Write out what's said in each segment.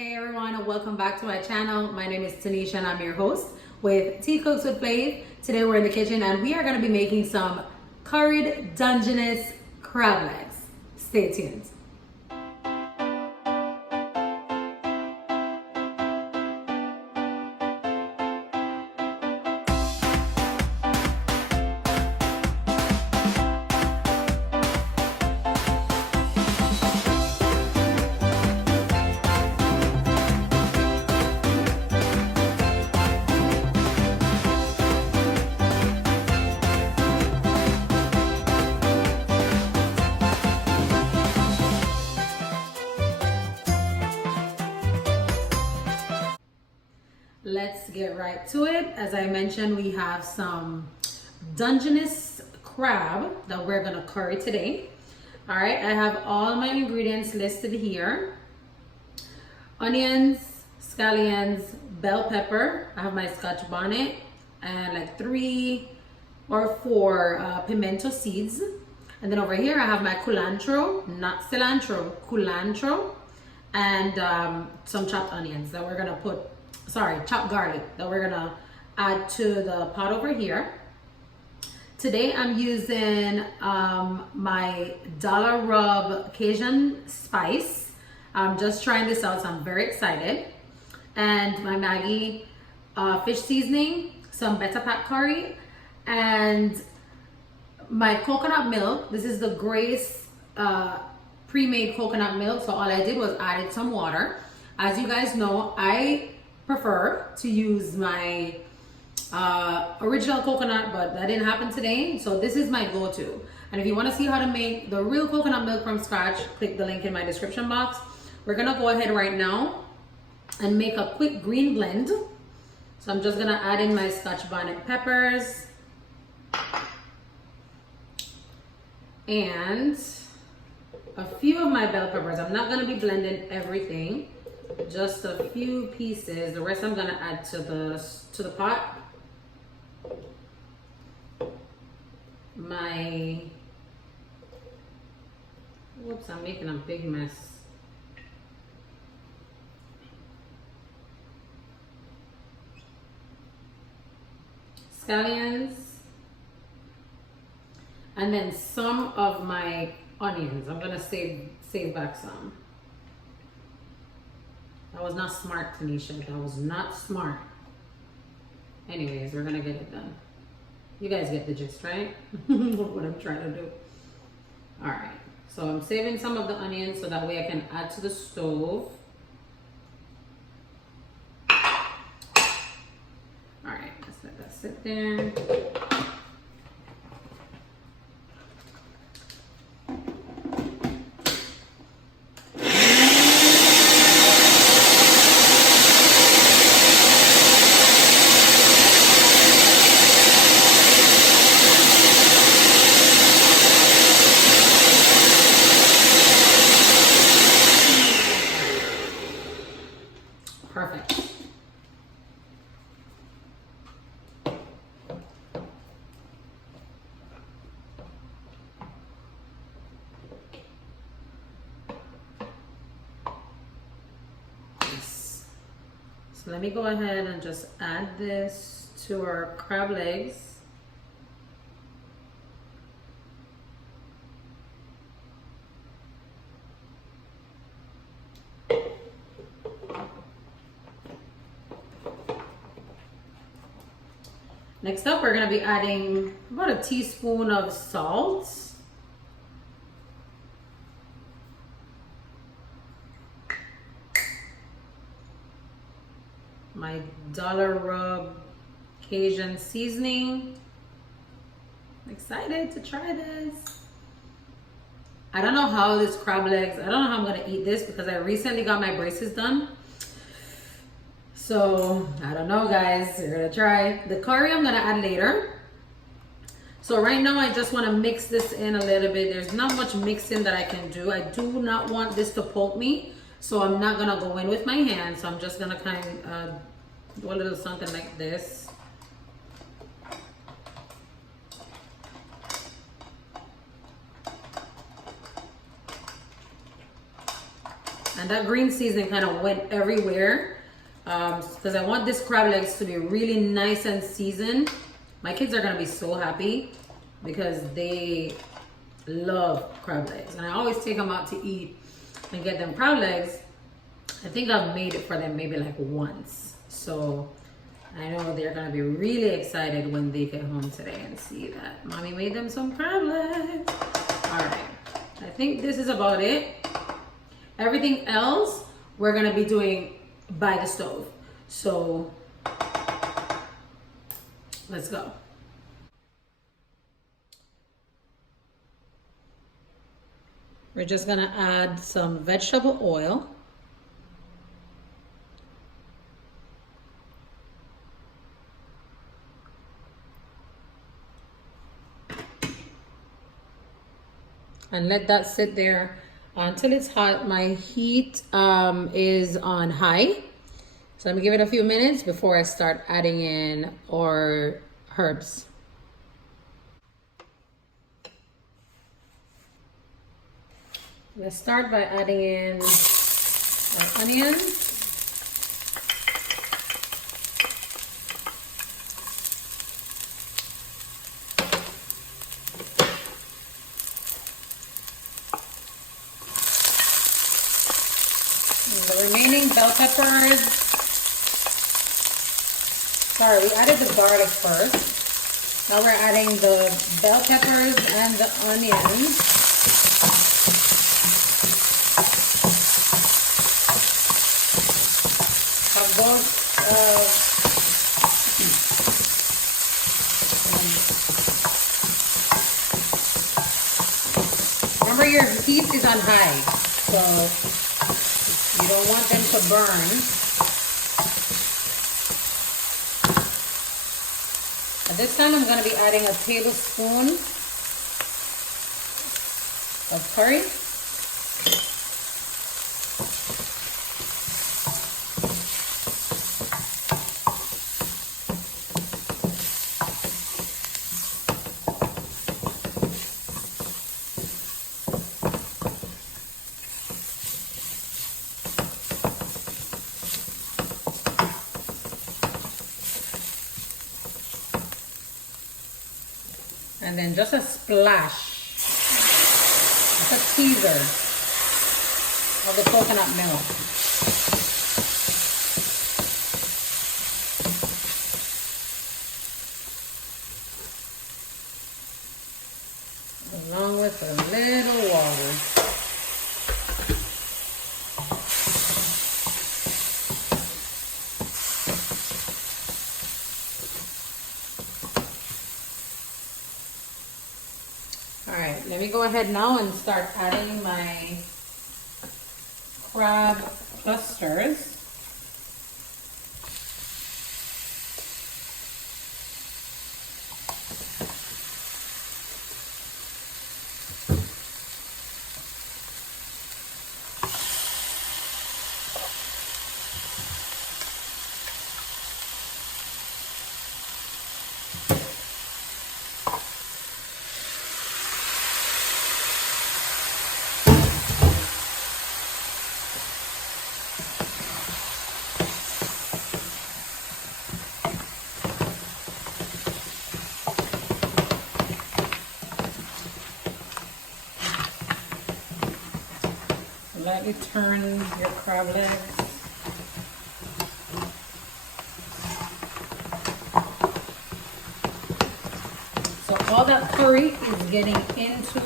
Hey everyone, and welcome back to my channel. My name is Tanisha and I'm your host with Tea Cooks with FLAVE. Today we're in the kitchen and we are going to be making some curried Dungeness crab legs. Stay tuned. Let's get right to it. As I mentioned, we have some Dungeness crab that we're gonna curry today. All right, I have all my ingredients listed here. Onions, scallions, bell pepper. I have my Scotch bonnet and like 3 or 4 pimento seeds. And then over here I have my culantro, not cilantro, culantro, and some chopped onions that we're gonna put, chopped garlic that we're gonna add to the pot over here. Today I'm using my Dollar Rub Cajun spice. I'm just trying this out, so I'm very excited. And my Maggi fish seasoning, some Beta Pat curry, and my coconut milk. This is the Grace pre-made coconut milk. So all I did was added some water. As you guys know, I prefer to use my original coconut, but that didn't happen today. So this is my go-to. And if you want to see how to make the real coconut milk from scratch, click the link in my description box. We're gonna go ahead right now and make a quick green blend. So I'm just gonna add in my Scotch bonnet peppers and a few of my bell peppers. I'm not gonna be blending everything, just a few pieces. The rest I'm gonna add to the pot. Whoops, I'm making a big mess. Scallions, and then some of my onions. I'm gonna save back some. That was not smart, Tanisha. That was not smart. Anyways, we're gonna get it done. You guys get the gist, right? What I'm trying to do. All right, so I'm saving some of the onions so that way I can add to the stove. All right, let's let that sit there. Perfect. Yes. So let me go ahead and just add this to our crab legs. Next up, we're gonna be adding about a teaspoon of salt. My Dollar Rub Cajun seasoning. I'm excited to try this. I don't know how this crab legs, I don't know how I'm gonna eat this because I recently got my braces done. So I don't know, guys. We're gonna try. The curry I'm gonna add later. So right now I just want to mix this in a little bit. There's not much mixing that I can do. I do not want this to poke me, so I'm not gonna go in with my hands. So I'm just gonna kind of do a little something like this. And that green seasoning kind of went everywhere because I want this crab legs to be really nice and seasoned. My kids are gonna be so happy because they love crab legs, and I always take them out to eat and get them crab legs. I think I've made it for them maybe like once, so I know they're gonna be really excited when they get home today and see that mommy made them some crab legs. All right, I think this is about it. Everything else we're gonna be doing by the stove. So let's go. We're just gonna add some vegetable oil. And let that sit there until it's hot. My heat is on high. So I'm gonna give it a few minutes before I start adding in our herbs. Let's start by adding in our onions. The remaining bell peppers. Sorry, we added the garlic first. Now we're adding the bell peppers and the onions. Remember, your heat is on high, so you don't want them to burn. At this time, I'm going to be adding a tablespoon of curry. And then just a splash, just a teaser of the coconut milk. Along with a little water. Alright, let me go ahead now and start adding my crab clusters. Lightly turn your crab legs. So all that curry is getting into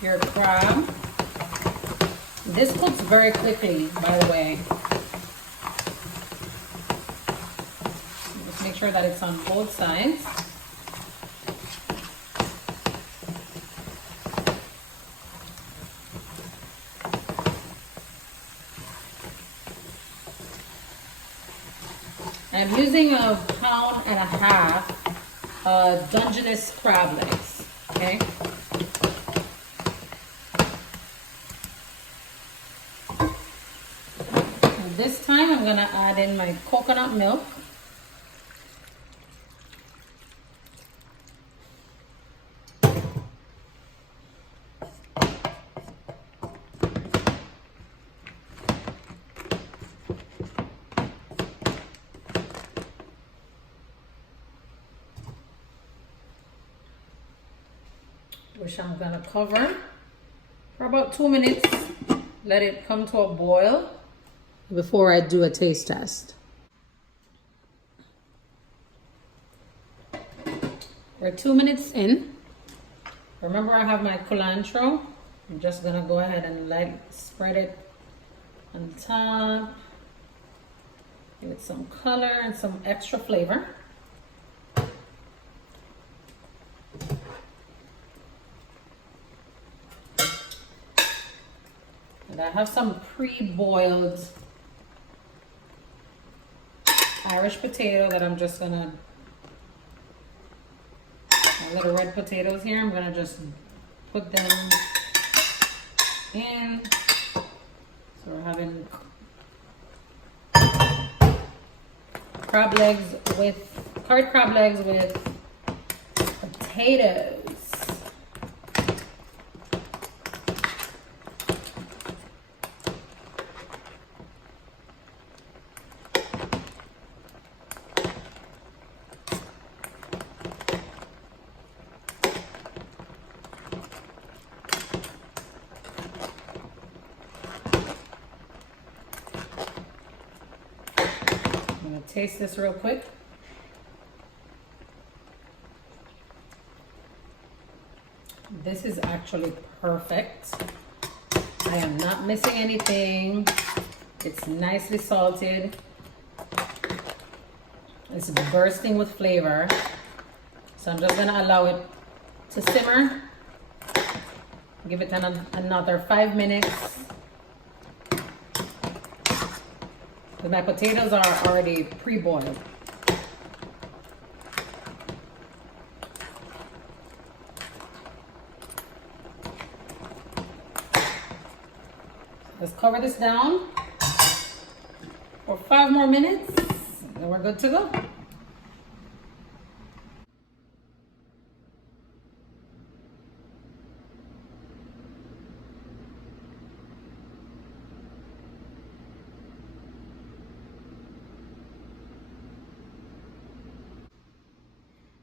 your crab. This cooks very quickly, by the way. Just make sure that it's on both sides. I'm using 1.5 pounds Dungeness crab legs, okay? And this time I'm gonna add in my coconut milk. which I'm gonna cover for about 2 minutes. Let it come to a boil before I do a taste test. We're 2 minutes in. Remember, I have my cilantro. I'm just gonna go ahead and spread it on top. Give it some color and some extra flavor. And I have some pre-boiled Irish potato that I'm just gonna, my little red potatoes here, I'm gonna just put them in. So we're having curried crab legs with potatoes. I'm gonna taste this real quick. This is actually perfect. I am not missing anything. It's nicely salted. It's bursting with flavor. So I'm just gonna allow it to simmer. Give it another 5 minutes. Because my potatoes are already pre-boiled. Let's cover this down for 5 more minutes and we're good to go.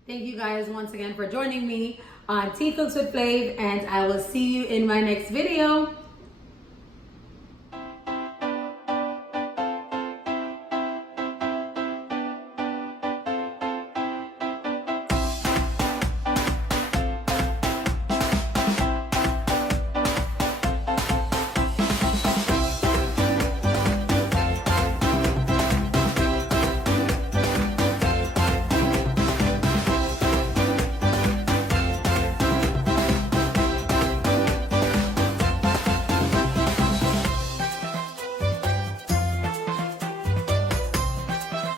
Thank you guys once again for joining me on Tea Cooks with Flav, and I will see you in my next video.